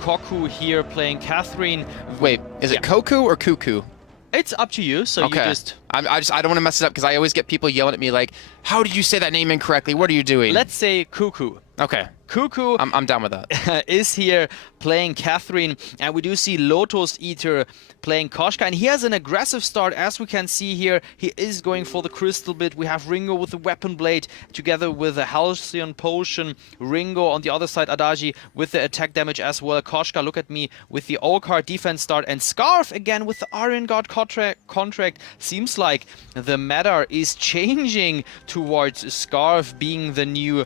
Koku here playing Catherine. Wait, is it Koku or Cuckoo? It's up to you, so okay. you just... I don't want to mess it up because I always get people yelling at me like, how did you say that name incorrectly? What are you doing? Let's say Cuckoo. Okay. Cuckoo I'm down with that. is here playing Catherine, and we do see Lotus Eater playing Koshka, and he has an aggressive start. As we can see here, he is going for the Crystal Bit. We have Ringo with the Weapon Blade together with the Halcyon Potion. Ringo on the other side, Adaji with the attack damage as well. Koshka, look at me, with the O-Card defense start, and Scarf again with the Iron Guard contract. Seems like the meta is changing towards Scarf being the new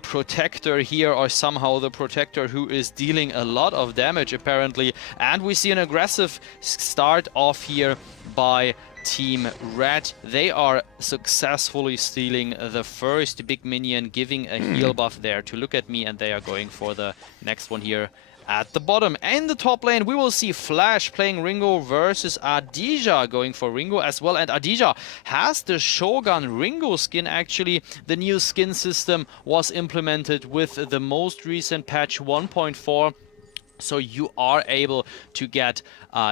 protector here, or somehow the protector who is dealing a lot of damage apparently. And we see an aggressive start off here by Team Red. They are successfully stealing the first big minion, giving a heal buff there to Look at Me, and they are going for the next one here at the bottom. In the top lane, we will see Flash playing Ringo versus Adija, going for Ringo as well. And Adija has the Shogun Ringo skin. Actually, the new skin system was implemented with the most recent patch 1.4. So you are able to get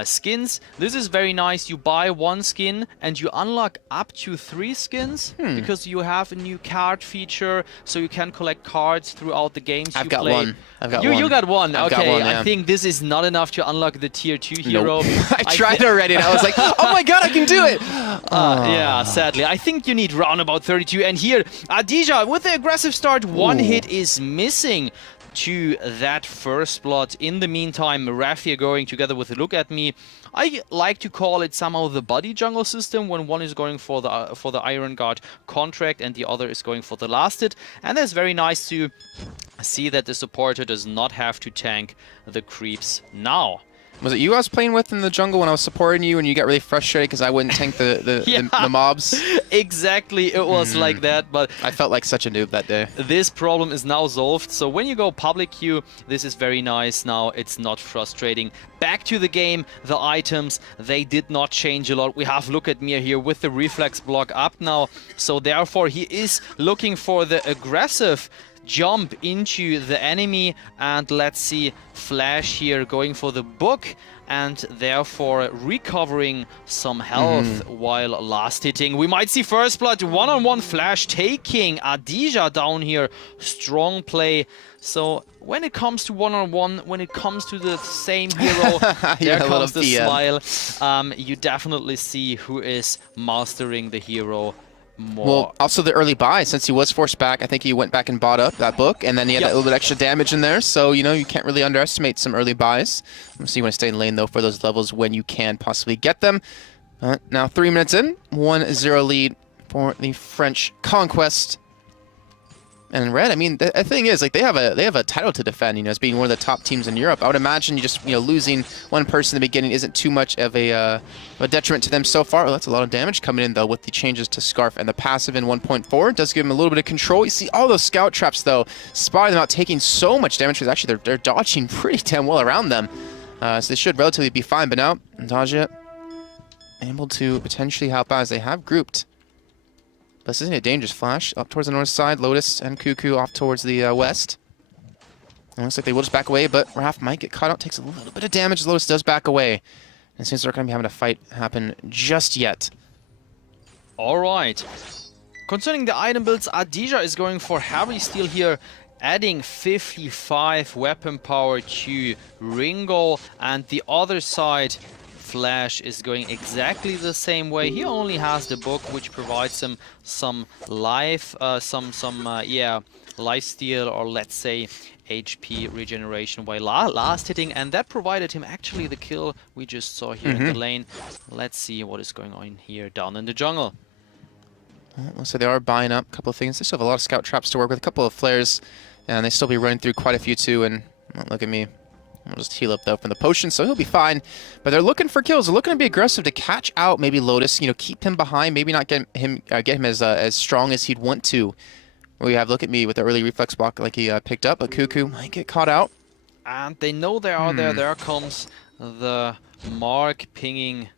skins. This is very nice. You buy one skin and you unlock up to 3 skins because you have a new card feature, so you can collect cards throughout the games you play. One. I've got one. You got one. I've okay, got one, yeah. I think this is not enough to unlock the tier 2 hero. Nope. I tried already and I was like, oh my god, I can do it! Yeah, sadly. I think you need round about 32. And here, Adija with the aggressive start, one hit is missing to that first blood. In the meantime, Raffia going together with Look at Me. I like to call it somehow the buddy jungle system, when one is going for the Iron Guard contract and the other is going for the last hit. And it's very nice to see that the supporter does not have to tank the creeps now. Was it you I was playing with in the jungle when I was supporting you and you got really frustrated because I wouldn't tank the mobs? Exactly, it was like that, but I felt like such a noob that day. This problem is now solved, so when you go public queue, this is very nice now. It's not frustrating. Back to the game, the items, they did not change a lot. We have Look at Me here with the reflex block up now, so therefore he is looking for the aggressive jump into the enemy. And let's see, Flash here going for the book and therefore recovering some health while last hitting. We might see first blood, one-on-one Flash taking Adija down here. Strong play. So when it comes to one-on-one, when it comes to the same hero, there comes the smile. You definitely see who is mastering the hero more. Well, also the early buy, since he was forced back, I think he went back and bought up that book, and then he had that little bit extra damage in there, so, you know, you can't really underestimate some early buys. So you want to stay in lane, though, for those levels when you can possibly get them. Now, 3 minutes in, 1-0 lead for the French Conquest. And Red, I mean, the thing is, like, they have a title to defend, you know, as being one of the top teams in Europe. I would imagine you just, you know, losing one person in the beginning isn't too much of a detriment to them so far. Well, that's a lot of damage coming in, though, with the changes to Scarf and the passive in 1.4. It does give him a little bit of control. You see all those scout traps, though, spotting them out, taking so much damage, because actually they're dodging pretty damn well around them. So they should relatively be fine, but now, Daja able to potentially help out as they have grouped. But this isn't a dangerous Flash. Up towards the north side, Lotus and Cuckoo off towards the west. It looks like they will just back away, but Raph might get caught out. Takes a little bit of damage as Lotus does back away. And it seems they're going to be having a fight happen just yet. Alright. Concerning the item builds, Adija is going for heavy steel here, adding 55 weapon power to Ringo, and the other side, Flash, is going exactly the same way. He only has the book, which provides him some life, life steal, or let's say HP regeneration while last hitting, and that provided him actually the kill we just saw here in the lane. Let's see what is going on here down in the jungle. So they are buying up a couple of things. They still have a lot of scout traps to work with, a couple of flares, and they still be running through quite a few too. And look at me. I'll just heal up though from the potion, so he'll be fine. But they're looking for kills. They're looking to be aggressive to catch out maybe Lotus. You know, keep him behind. Maybe not get him as strong as he'd want to. We have Look at Me with the early reflex block like he picked up, but Cuckoo might get caught out. And they know they are there. There comes the mark pinging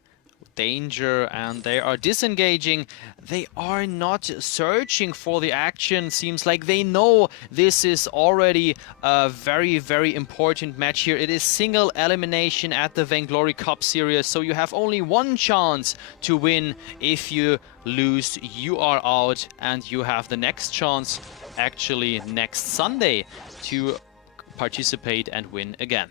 danger and they are disengaging. They are not searching for the action. Seems like they know this is already a very, very important match here. It is single elimination at the Vainglory Cup Series, so you have only one chance to win. If you lose, you are out, and you have the next chance actually next Sunday to participate and win again.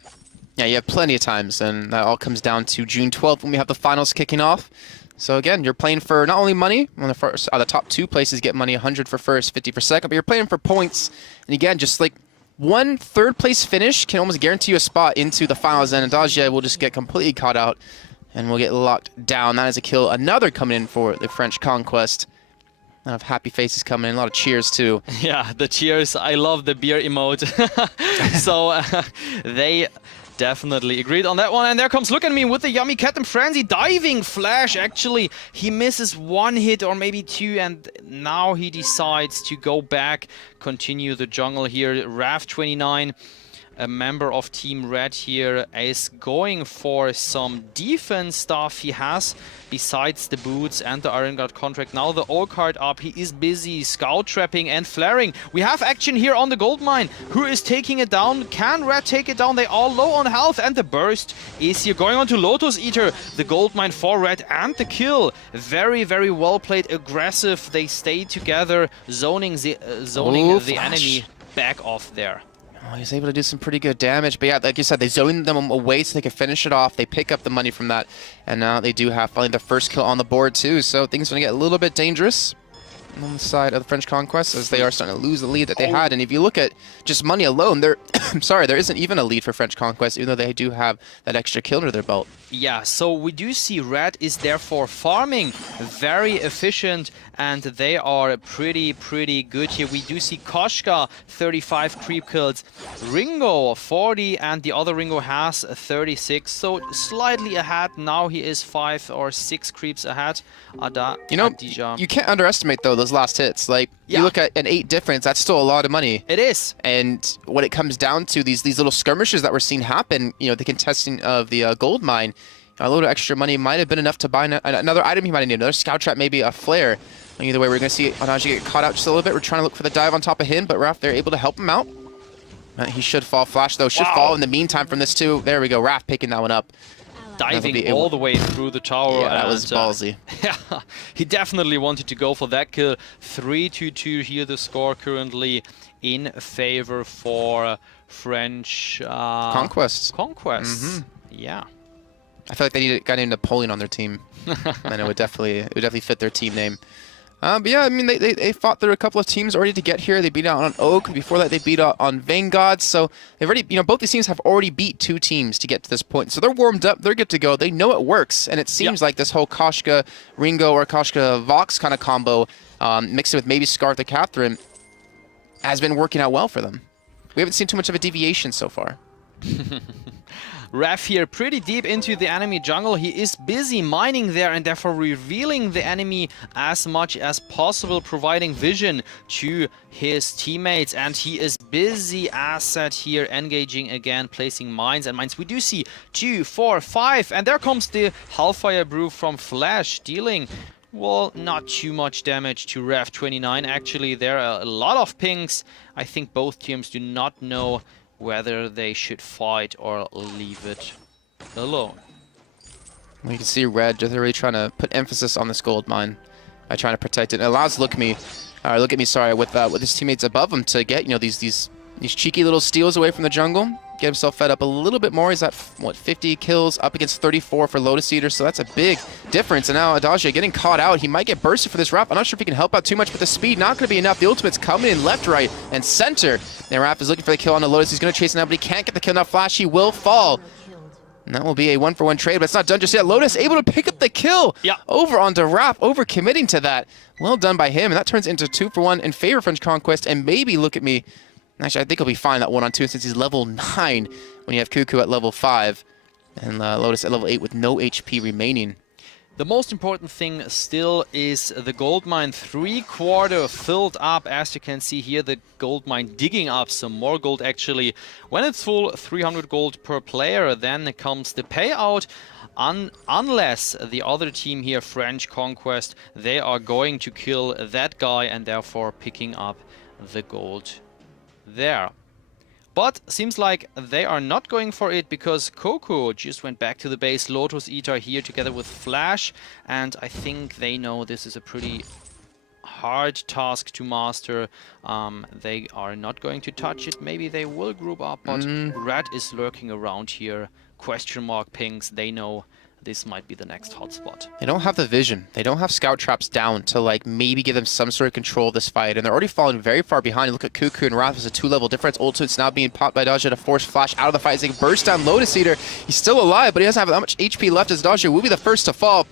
Yeah, you have plenty of times, and that all comes down to June 12th when we have the finals kicking off. So again, you're playing for not only money, on the first, the top 2 places get money, 100 for first, 50 for second, but you're playing for points. And again, just like one third-place finish can almost guarantee you a spot into the finals, and Adagio will just get completely caught out, and will get locked down. That is a kill. Another coming in for the French Conquest. A lot of happy faces coming in, a lot of cheers too. Yeah, the cheers. I love the beer emote. So they definitely agreed on that one. And there comes Look at Me with the Yummy Captain Frenzy. Diving Flash, actually. He misses 1 hit or maybe 2, and now he decides to go back, continue the jungle here. Rav29, a member of Team Red here, is going for some defense stuff. He has, besides the boots and the Iron Guard contract, now the ore card up. He is busy scout trapping and flaring. We have action here on the gold mine. Who is taking it down? Can Red take it down? They are low on health, and the burst is here going on to Lotus Eater. The gold mine for Red and the kill. Very, very well played, aggressive. They stay together, zoning the enemy back off there. Oh, he's able to do some pretty good damage, but yeah, like you said, they zone them away so they can finish it off. They pick up the money from that, and now they do have finally the first kill on the board too, so things are going to get a little bit dangerous on the side of the French Conquest as they are starting to lose the lead that they had. And if you look at just money alone, there there isn't even a lead for French Conquest, even though they do have that extra kill under their belt. Yeah, so we do see Red is therefore farming, very efficient, and they are pretty good here. We do see Koshka 35 creep kills, Ringo 40, and the other Ringo has 36, so slightly ahead. Now he is 5 or 6 creeps ahead. You know, you can't underestimate though those last hits. Like, yeah, you look at an 8 difference, that's still a lot of money. It is. And when it comes down to these little skirmishes that we're seeing happen, you know, the contesting of the gold mine, a little extra money might have been enough to buy another item. He might have needed another scout trap, maybe a flare. Either way, we're going to see Anaji get caught out just a little bit. We're trying to look for the dive on top of him, but Raph, they're able to help him out. He should fall. Flash, though, should fall in the meantime from this, too. There we go. Raph picking that one up. Diving all the way through the tower. Yeah, that was ballsy. Yeah, he definitely wanted to go for that kill. 3-2 here, the score currently in favor for French Conquest. Mm-hmm. Yeah. I feel like they need a guy named Napoleon on their team, and it would definitely fit their team name. But yeah, I mean, they fought through a couple of teams already to get here. They beat out on Oak. Before that, they beat out on Vanguard. So they've already, you know, both these teams have already beat 2 teams to get to this point. So they're warmed up. They're good to go. They know it works. And it seems like this whole Koshka Ringo or Koshka Vox kind of combo, mixed with maybe Scar the Catherine, has been working out well for them. We haven't seen too much of a deviation so far. Raph here pretty deep into the enemy jungle. He is busy mining there and therefore revealing the enemy as much as possible, providing vision to his teammates. And he is busy asset here, engaging again, placing mines and mines. We do see 2, 4, 5, and there comes the Hellfire Brew from Flash, dealing, well, not too much damage to Rav29. Actually, there are a lot of pings. I think both teams do not know whether they should fight or leave it alone. Well, you can see Red just really trying to put emphasis on this gold mine by trying to protect it. It allows Look at me, with his teammates above him to get, you know, these cheeky little steals away from the jungle, get himself fed up a little bit more. He's at, what, 50 kills up against 34 for Lotus Eater, so that's a big difference. And now Adagio getting caught out. He might get bursted for this Raph. I'm not sure if he can help out too much, but the speed not going to be enough. The ultimate's coming in left, right, and center. And Raph is looking for the kill on the Lotus. He's going to chase him out, but he can't get the kill. Now Flash, he will fall. And that will be a 1-for-1 trade, but it's not done just yet. Lotus able to pick up the kill over onto Raph, over committing to that. Well done by him, and that turns into 2-for-1 in favor of French Conquest, and maybe Look at me. Actually, I think he'll be fine that 1-on-2 since he's level 9 when you have Cuckoo at level 5 and Lotus at level 8 with no HP remaining. The most important thing still is the gold mine 3/4 filled up. As you can see here, the gold mine digging up some more gold actually. When it's full, 300 gold per player, then comes the payout. Unless the other team here, French Conquest, they are going to kill that guy and therefore picking up the gold there. But seems like they are not going for it because Coco just went back to the base. Lotus Eater here together with Flash. And I think they know this is a pretty hard task to master. They are not going to touch it. Maybe they will group up, but Red is lurking around here. Question mark pings. They know this might be the next hotspot. They don't have the vision. They don't have scout traps down to like maybe give them some sort of control of this fight. And they're already falling very far behind. Look at Cuckoo and Wrath. There's a 2-level difference. Ultimate's now being popped by Dodger to force Flash out of the fight. As he bursts down Lotus Eater. He's still alive, but he doesn't have that much HP left as Dodger will be the first to fall.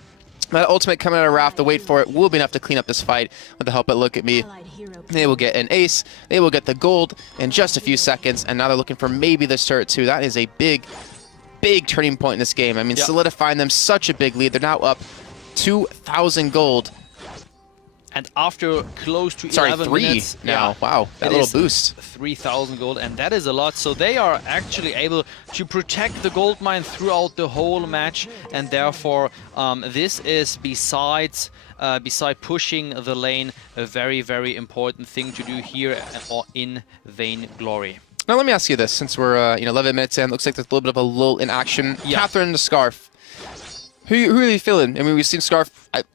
That ultimate coming out of Wrath, the wait for it will be enough to clean up this fight with the help of Look at Me. They will get an ace. They will get the gold in just a few seconds. And now they're looking for maybe this turret too. That is a big turning point in this game. I mean, solidifying them such a big lead. They're now up 2,000 gold. And after close to 11 minutes now. Wow, that little boost. 3,000 gold, and that is a lot. So they are actually able to protect the gold mine throughout the whole match, and therefore this is beside pushing the lane a very important thing to do here in Vainglory. Now let me ask you this, since we're 11 minutes in, looks like there's a little bit of a lull in action. Catherine the Scarf. Who are you feeling? I mean, we've seen Scarf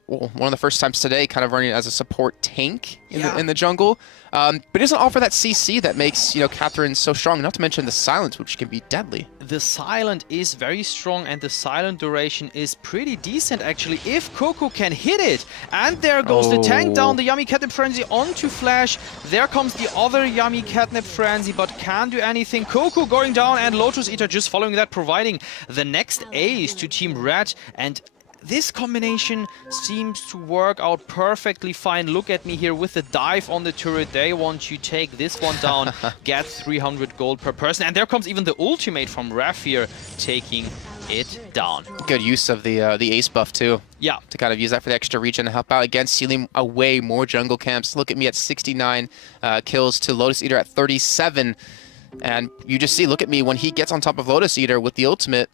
one of the first times today kind of running as a support tank in the jungle. But it doesn't offer that CC that makes, Catherine so strong, not to mention the silence, which can be deadly. The silent is very strong and the silent duration is pretty decent actually if Coco can hit it. And there goes the tank down, the Yummy Catnip Frenzy onto Flash. There comes the other Yummy Catnip Frenzy, but can't do anything. Coco going down and Lotus Eater just following that, providing the next ace to Team Red. And this combination seems to work out perfectly fine. Look at me here with the dive on the turret. They want to take this one down, get 300 gold per person. And there comes even the ultimate from Raf here, taking it down. Good use of the ace buff too. Yeah. To kind of use that for the extra regen to help out. Again, sealing away more jungle camps. Look at me at 69 kills to Lotus Eater at 37. And you just see, look at me, when he gets on top of Lotus Eater with the ultimate,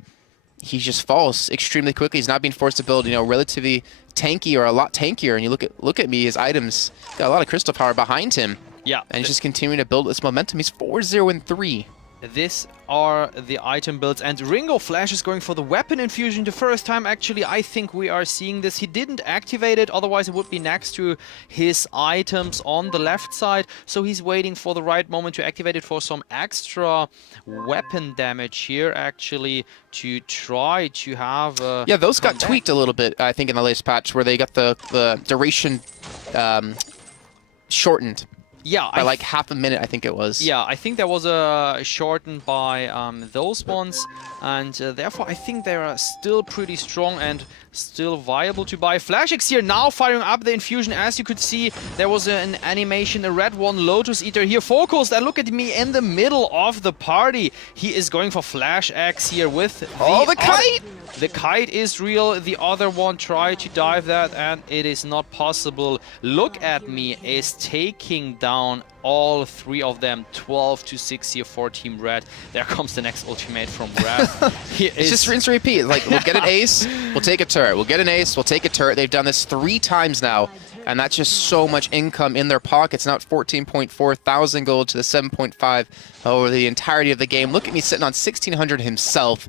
he just falls extremely quickly. He's not being forced to build, relatively tanky or a lot tankier. And you look at me, his items got a lot of crystal power behind him. Yeah. And he's just continuing to build this momentum. He's 4-0-3. This are the item builds, and Ringo Flash is going for the weapon infusion the first time. Actually, I think we are seeing this. He didn't activate it, otherwise it would be next to his items on the left side. So he's waiting for the right moment to activate it for some extra weapon damage here, actually, to try to have yeah, those got tweaked a little bit, I think, in the latest patch, where they got the duration shortened. Yeah, by like half a minute, I think it was. Yeah, I think there was a shortened by those ones, and therefore I think they are still pretty strong and still viable to buy. FlashX here now firing up the infusion. As you could see, there was an animation, a red one, Lotus Eater here focused, and look at me in the middle of the party. He is going for FlashX here with the kite! The kite is real. The other one tried to dive that, and it is not possible. Look at me is taking down all three of them. 12-6 here for Team Red. There comes the next ultimate from Red. It's just rinse and repeat. Like, we'll get an ace, we'll take a turret. We'll get an ace, we'll take a turret. They've done this 3 times now, and that's just so much income in their pockets. Now it's 14.4 thousand gold to the 7.5 over the entirety of the game. Look at me sitting on 1,600 himself.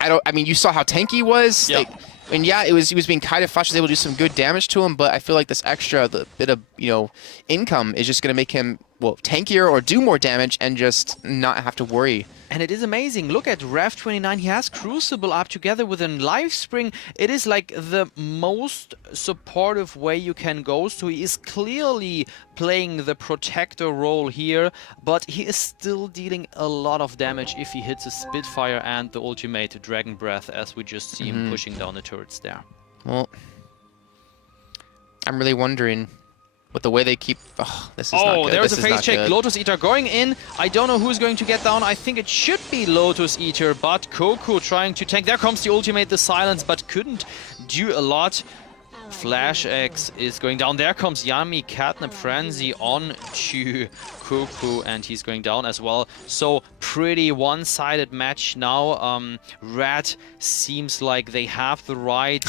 I mean, you saw how tanky he was. Yep. And yeah, he was being kited. Flash was able to do some good damage to him, but I feel like this extra bit of income is just going to make him tankier or do more damage and just not have to worry. And it is amazing. Look at Rev29. He has Crucible up together with a Life Spring. It is like the most supportive way you can go. So he is clearly playing the protector role here, but he is still dealing a lot of damage if he hits a Spitfire and the ultimate Dragon Breath, as we just see him pushing down the turrets there. Well, I'm really wondering with the way they keep... Oh, this is not good. There's this a face check. good. Lotus Eater going in. I don't know who's going to get down. I think it should be Lotus Eater, but Coco trying to tank. There comes the ultimate, the silence, but couldn't do a lot. Flash X is going down. There comes Yami Catnip Frenzy on to Coco, and he's going down as well. So pretty one-sided match now. Red seems like they have the right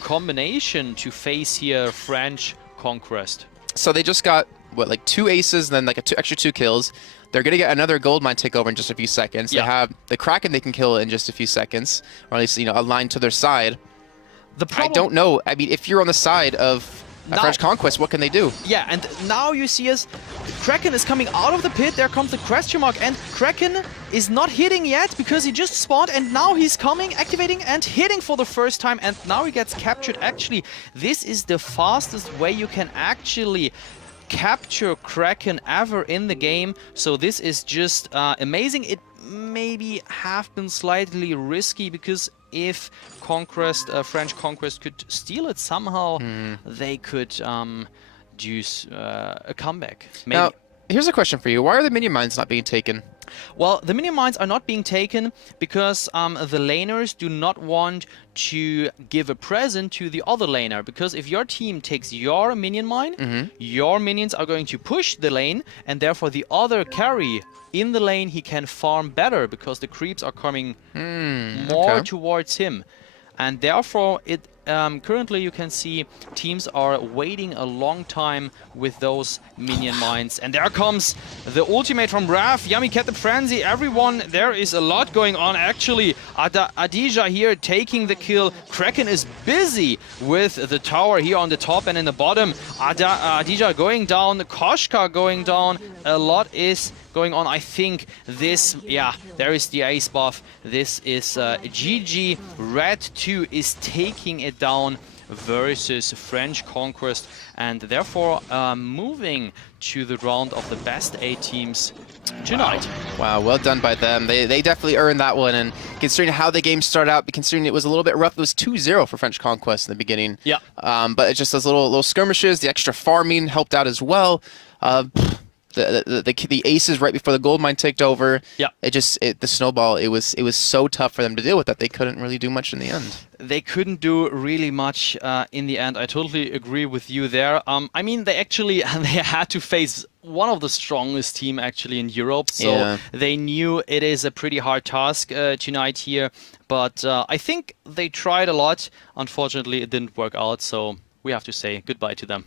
combination to face here French Conquest. So they just got, what, like 2 aces, and then like extra 2 kills. They're going to get another gold mine takeover in just a few seconds. Yeah. They have the Kraken they can kill in just a few seconds, or at least, you know, a line to their side. I don't know. I mean, if you're on the side of French Conquest, what can they do? Yeah, and now you see us, Kraken is coming out of the pit, there comes the question mark, and Kraken is not hitting yet because he just spawned, and now he's coming, activating and hitting for the first time, and now he gets captured. Actually, this is the fastest way you can actually capture Kraken ever in the game, so this is just amazing. It maybe have been slightly risky because if French Conquest could steal it somehow, they could do a comeback. Maybe. Now, here's a question for you. Why are the minion mines not being taken? Well, the minion mines are not being taken because the laners do not want to give a present to the other laner. Because if your team takes your minion mine, your minions are going to push the lane, and therefore the other carry in the lane, he can farm better because the creeps are coming more towards him. And therefore, currently you can see teams are waiting a long time with those minion mines. And there comes the ultimate from Raph, Yami Catnip Frenzy, everyone. There is a lot going on actually. Adija here taking the kill. Kraken is busy with the tower here on the top and in the bottom. Adija going down, Koshka going down. A lot is going on. I think this, there is the ace buff. This is GG. Red 2 is taking it down versus French Conquest, and therefore moving to the round of the best 8 teams tonight. Wow, well done by them. They definitely earned that one, and considering how the game started out, considering it was a little bit rough, it was 2-0 for French Conquest in the beginning. Yeah. But it's just those little skirmishes, the extra farming helped out as well. The aces right before the gold mine took over. Yeah. The snowball, it was so tough for them to deal with that they couldn't really do much in the end. They couldn't do really much in the end. I totally agree with you there. I mean, they had to face one of the strongest team actually in Europe, so they knew it is a pretty hard task tonight here. But I think they tried a lot. Unfortunately, it didn't work out, so we have to say goodbye to them.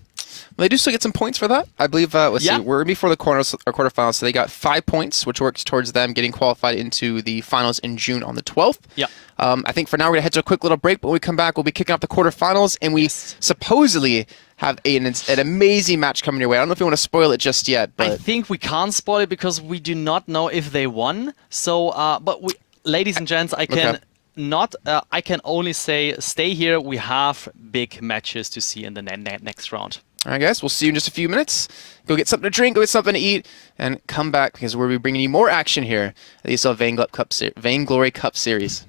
Well, they do still get some points for that. I believe, let's see, we're before the quarterfinals, so they got 5 points, which works towards them getting qualified into the finals in June on the 12th. Yeah. I think for now we're going to head to a quick little break, but when we come back, we'll be kicking off the quarterfinals, and we supposedly have an amazing match coming your way. I don't know if you want to spoil it just yet, but I think we can't spoil it because we do not know if they won. So, but ladies and gents, I can... I can only say stay here. We have big matches to see in the next round. All right, guys, we'll see you in just a few minutes. Go get something to drink, go get something to eat, and come back because we'll be bringing you more action here at the ESL Vainglory Cup Series.